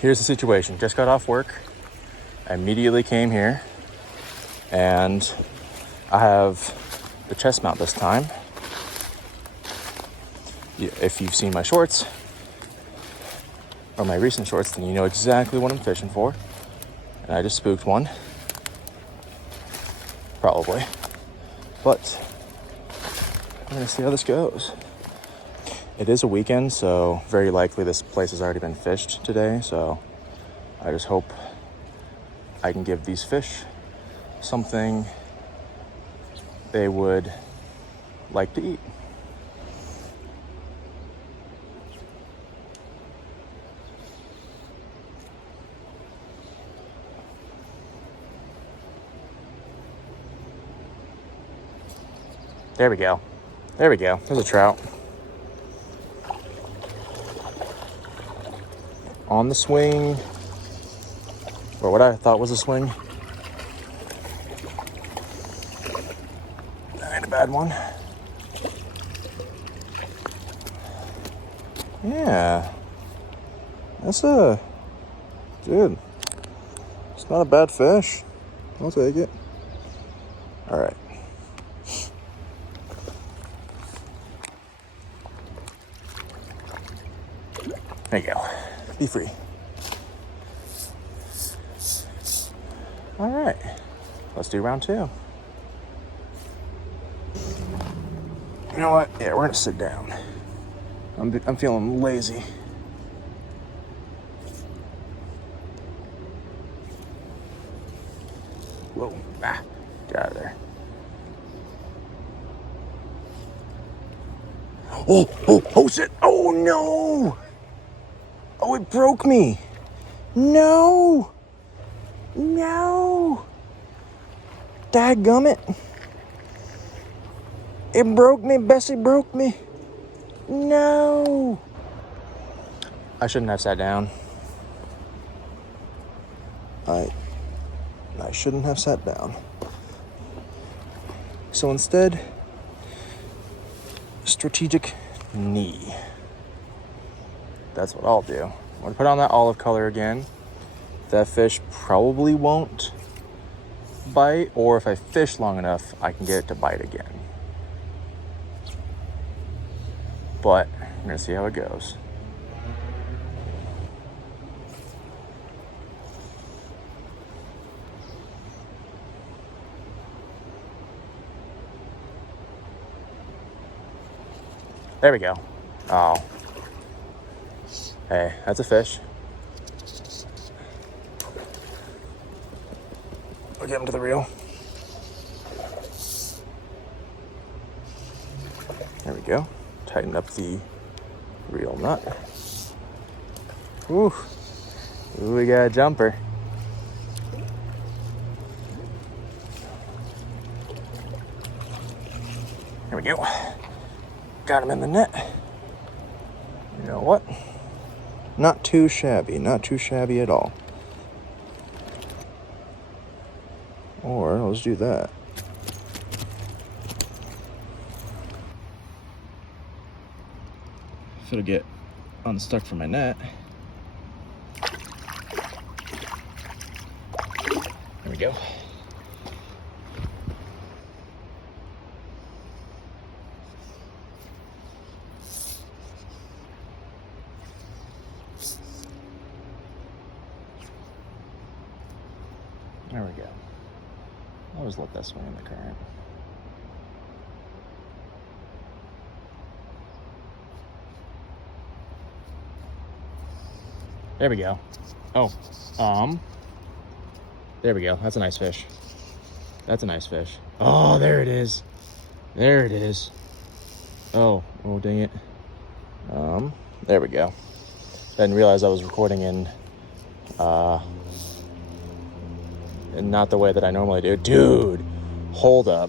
here's the situation. Just got off work. I immediately came here. And I have the chest mount this time. If you've seen my shorts, or my recent shorts, then you know exactly what I'm fishing for. And I just spooked one. Probably. But I'm gonna see how this goes. It is a weekend, so very likely this place has already been fished today. So I just hope I can give these fish something they would like to eat. There we go. There we go. There's a trout. On the swing, or what I thought was a swing. Ain't a bad one. Yeah. That's dude. It's not a bad fish. I'll take it. All right. There you go. Be free. All right. Let's do round 2. You know what? Yeah, we're gonna sit down. I'm feeling lazy. Whoa. Ah, get out of there. Oh shit. Oh no. Oh, it broke me. No. Dadgummit. It broke me. Bessie broke me. No. I shouldn't have sat down. I shouldn't have sat down. So instead, strategic knee. That's what I'll do. I'm gonna put on that olive color again. That fish probably won't bite, or if I fish long enough, I can get it to bite again. But I'm gonna see how it goes. There we go. Oh. Hey, that's a fish. I'll get him to the reel. There we go. Tighten up the reel nut. Ooh, we got a jumper. There we go. Got him in the net. You know what? Not too shabby at all. Or let's do that. If it'll get unstuck from my net. There we go. There we go. I'll always let that swing in the current. There we go. Oh, there we go. That's a nice fish. That's a nice fish. Oh, there it is. There it is. Oh, dang it. There we go. Didn't realize I was recording in not the way that I normally do. Dude, hold up.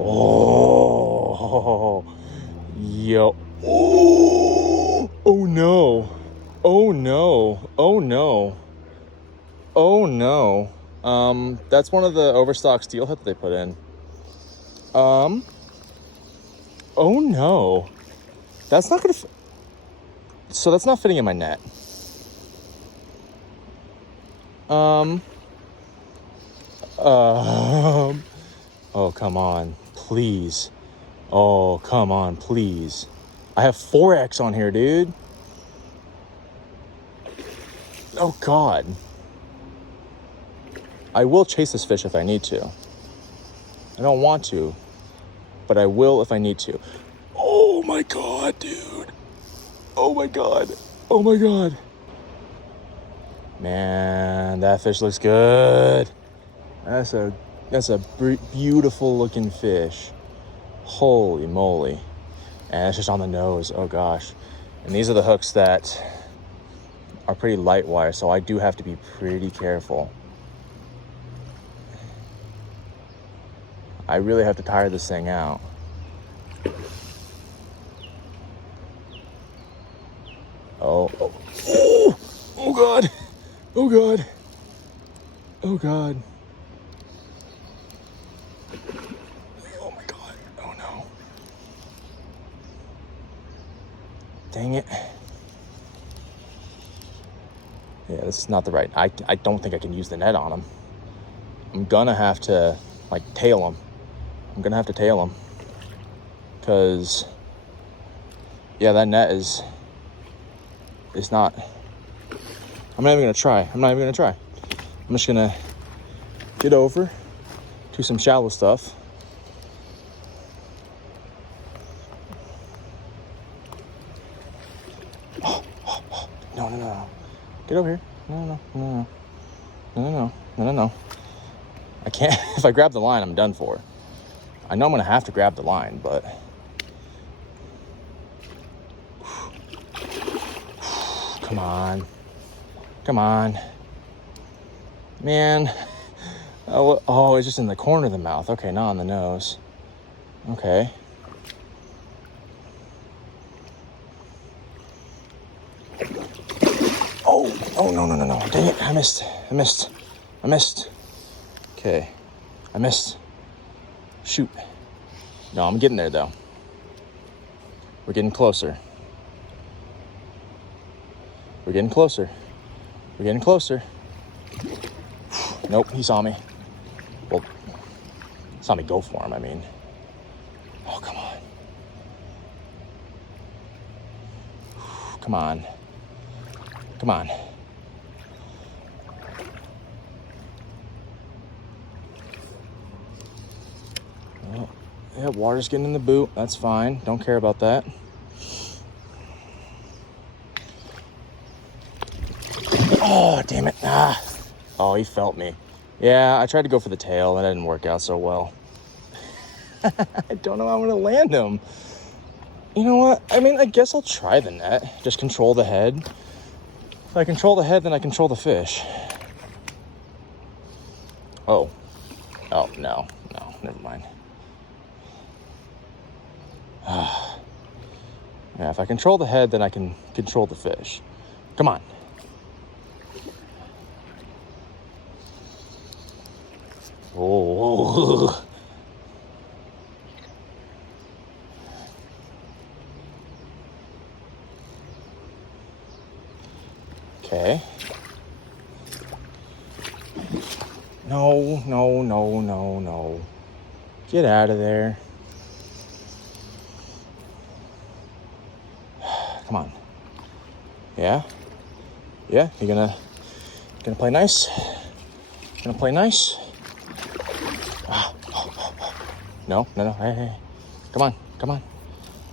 Oh, yo. Oh no. Oh no. Oh no. Oh no. That's one of the overstock steelhead that they put in. Oh no. That's not gonna So that's not fitting in my net. Oh, come on, please. Oh, come on, please. I have 4X on here, dude. Oh, God. I will chase this fish if I need to. I don't want to, but I will if I need to. Oh, my God, dude. Oh, my God. Oh, my God. Man, that fish looks good. That's a beautiful looking fish. Holy moly. And it's just on the nose. Oh gosh. And these are the hooks that are pretty light wire, so I do have to be pretty careful. I really have to tire this thing out. Oh God. Oh God. Oh God. Oh my God. Oh no. Dang it. Yeah, this is not the right. I don't think I can use the net on him. I'm gonna have to tail him. I'm gonna have to tail him. Cause yeah, that net is not. I'm not even gonna try. I'm just gonna get over to some shallow stuff. No. Get over here. No. I can't. If I grab the line, I'm done for. I know I'm gonna have to grab the line, but come on, man. Oh, it's just in the corner of the mouth. Okay, not on the nose. Okay. Oh, no. Dang it, I missed. Okay, I missed. Shoot. No, I'm getting there, though. We're getting closer. Nope, he saw me. Well, saw me go for him, I mean. Oh, come on. Come on. Well, yeah, water's getting in the boot. That's fine. Don't care about that. Oh, damn it. Oh, he felt me. Yeah, I tried to go for the tail. That didn't work out so well. I don't know how I'm going to land him. You know what? I mean, I guess I'll try the net. Just control the head. If I control the head, then I control the fish. Oh, no, never mind. Yeah, if I control the head, then I can control the fish. Come on. Oh. Okay. No. Get out of there. Come on. Yeah? You gonna play nice? No. Hey. Come on.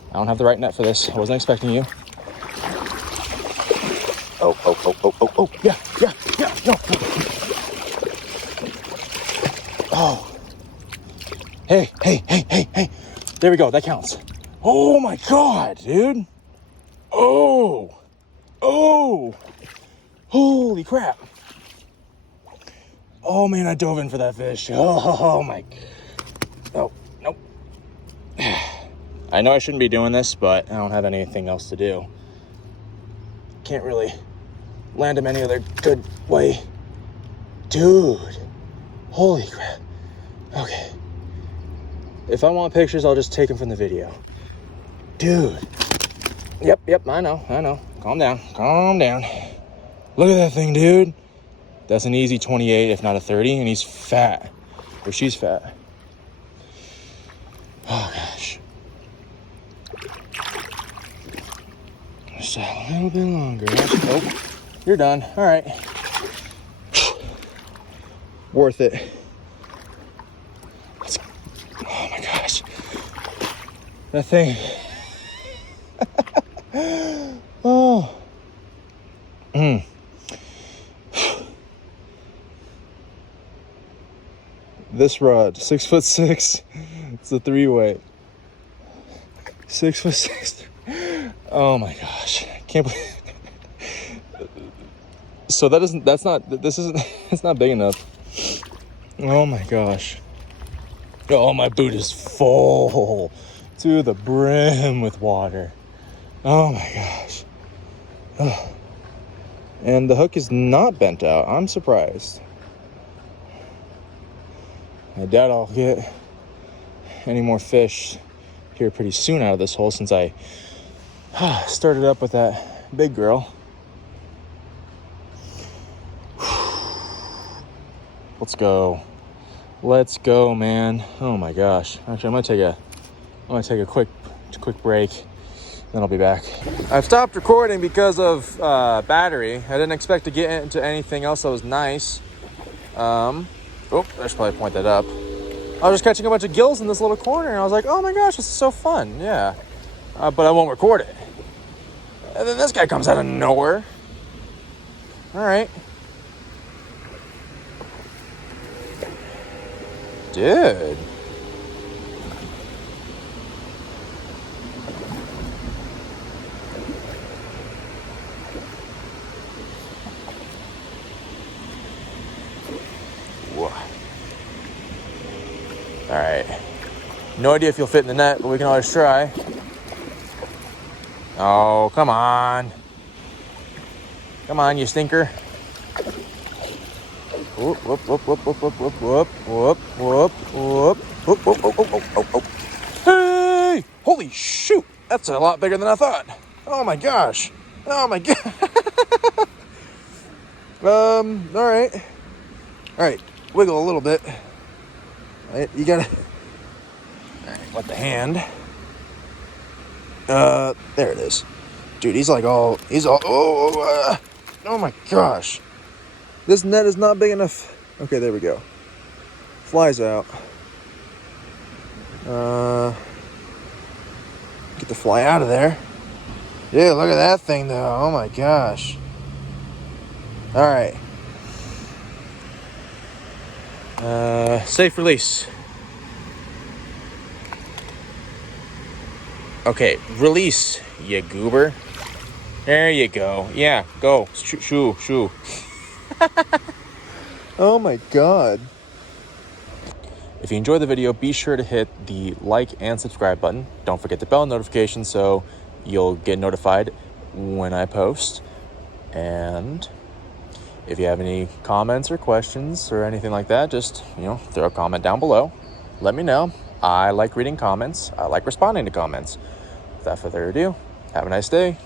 I don't have the right net for this. I wasn't expecting you. Oh. Yeah. No. Oh. Hey. There we go. That counts. Oh my God, dude. Oh. Holy crap. Oh man, I dove in for that fish. Oh my. Oh, nope. I know I shouldn't be doing this, but I don't have anything else to do. Can't really land him any other good way. Dude. Holy crap. Okay. If I want pictures, I'll just take them from the video. Dude. Yep, I know. Calm down. Calm down. Look at that thing, dude. That's an easy 28, if not a 30, and he's fat. Or she's fat. Oh, gosh. Just a little bit longer. Oh, you're done. All right. Worth it. Oh, my gosh. That thing. Oh. This rod, 6'6". It's a 3-weight. 6'6". Oh my gosh. Can't believe. So it's not big enough. Oh my gosh. Oh, my boot is full to the brim with water. Oh my gosh. Oh. And the hook is not bent out. I'm surprised. I doubt I'll get any more fish here pretty soon out of this hole since I started up with that big girl. Let's go. Let's go, man. Oh my gosh. Actually, I'm gonna take a quick break. Then I'll be back. I've stopped recording because of battery. I didn't expect to get into anything else that was nice. Oh, I should probably point that up. I was just catching a bunch of gills in this little corner, and I was like, oh my gosh, this is so fun. Yeah. But I won't record it. And then this guy comes out of nowhere. All right. Dude. All right. No idea if you'll fit in the net, but we can always try. Oh, come on. Come on, you stinker. Whoop, whoop, whoop, whoop, whoop, whoop, whoop, whoop, whoop, whoop, whoop, whoop, whoop, whoop, whoop, whoop. Hey! Holy shoot! That's a lot bigger than I thought. Oh my gosh. Oh my god. All right. All right. Wiggle a little bit. You gotta. All right, let the hand. There it is, dude. He's all. Oh my gosh, this net is not big enough. Okay, there we go. Flies out. Get the fly out of there. Yeah, look at that thing though. Oh my gosh. All right. Safe release. Okay, release, you goober. There you go. Yeah, go. Shoo. Oh my god. If you enjoyed the video, be sure to hit the like and subscribe button. Don't forget the bell notification so you'll get notified when I post. And if you have any comments or questions or anything like that, just, throw a comment down below. Let me know. I like reading comments. I like responding to comments. Without further ado, have a nice day.